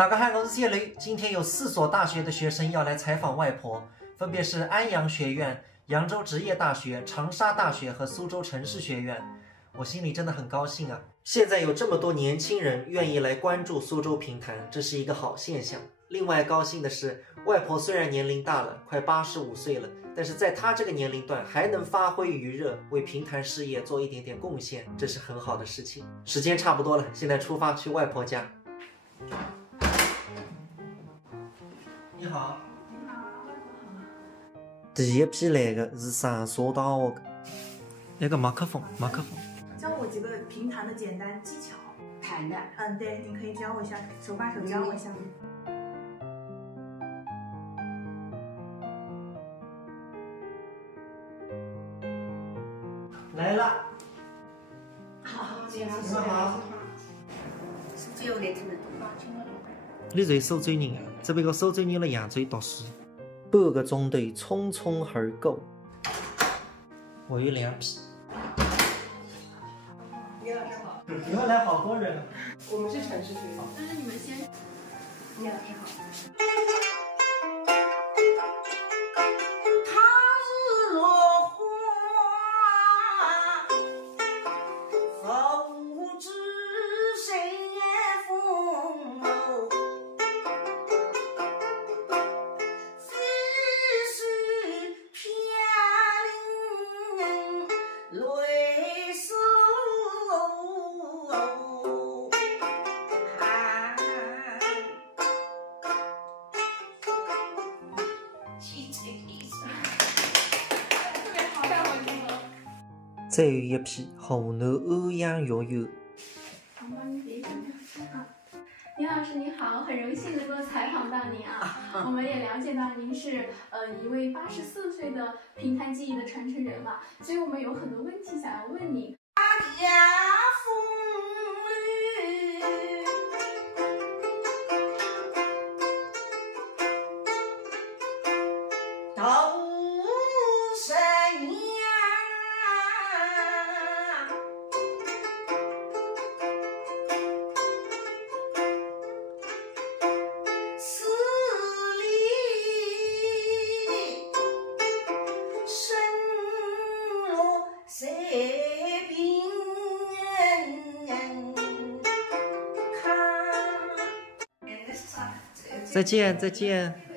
大家好，我是谢雷。今天有4所大学的学生要来采访外婆，分别是安阳学院、扬州职业大学、长沙大学和苏州城市学院。我心里真的很高兴啊！现在有这么多年轻人愿意来关注苏州评弹，这是一个好现象。另外高兴的是，外婆虽然年龄大了，快85岁了，但是在她这个年龄段还能发挥余热，为评弹事业做一点点贡献，这是很好的事情。时间差不多了，现在出发去外婆家。你好，你好，外婆好。第一批来的是上所大学的，那个麦克风。教我几个评弹的简单技巧。弹的，对，你可以教我一下，手把手教我一下。来了。好，这样你们好。是最后来听得懂。你是苏州人啊？这边个苏州人来扬州读书，半个钟头匆匆而过。我有2批。李老师好。你们来好多人啊！我们是城市学院。但是你们先，李老师好。他日落花，不知谁风流。似水飘零，泪湿。再有一批湖南欧阳学院。李老师你好，很荣幸能够采访到您啊。我们也了解到您是一位84岁的评弹技艺的传承人嘛，所以我们有很多问题想要问您。再见，再见。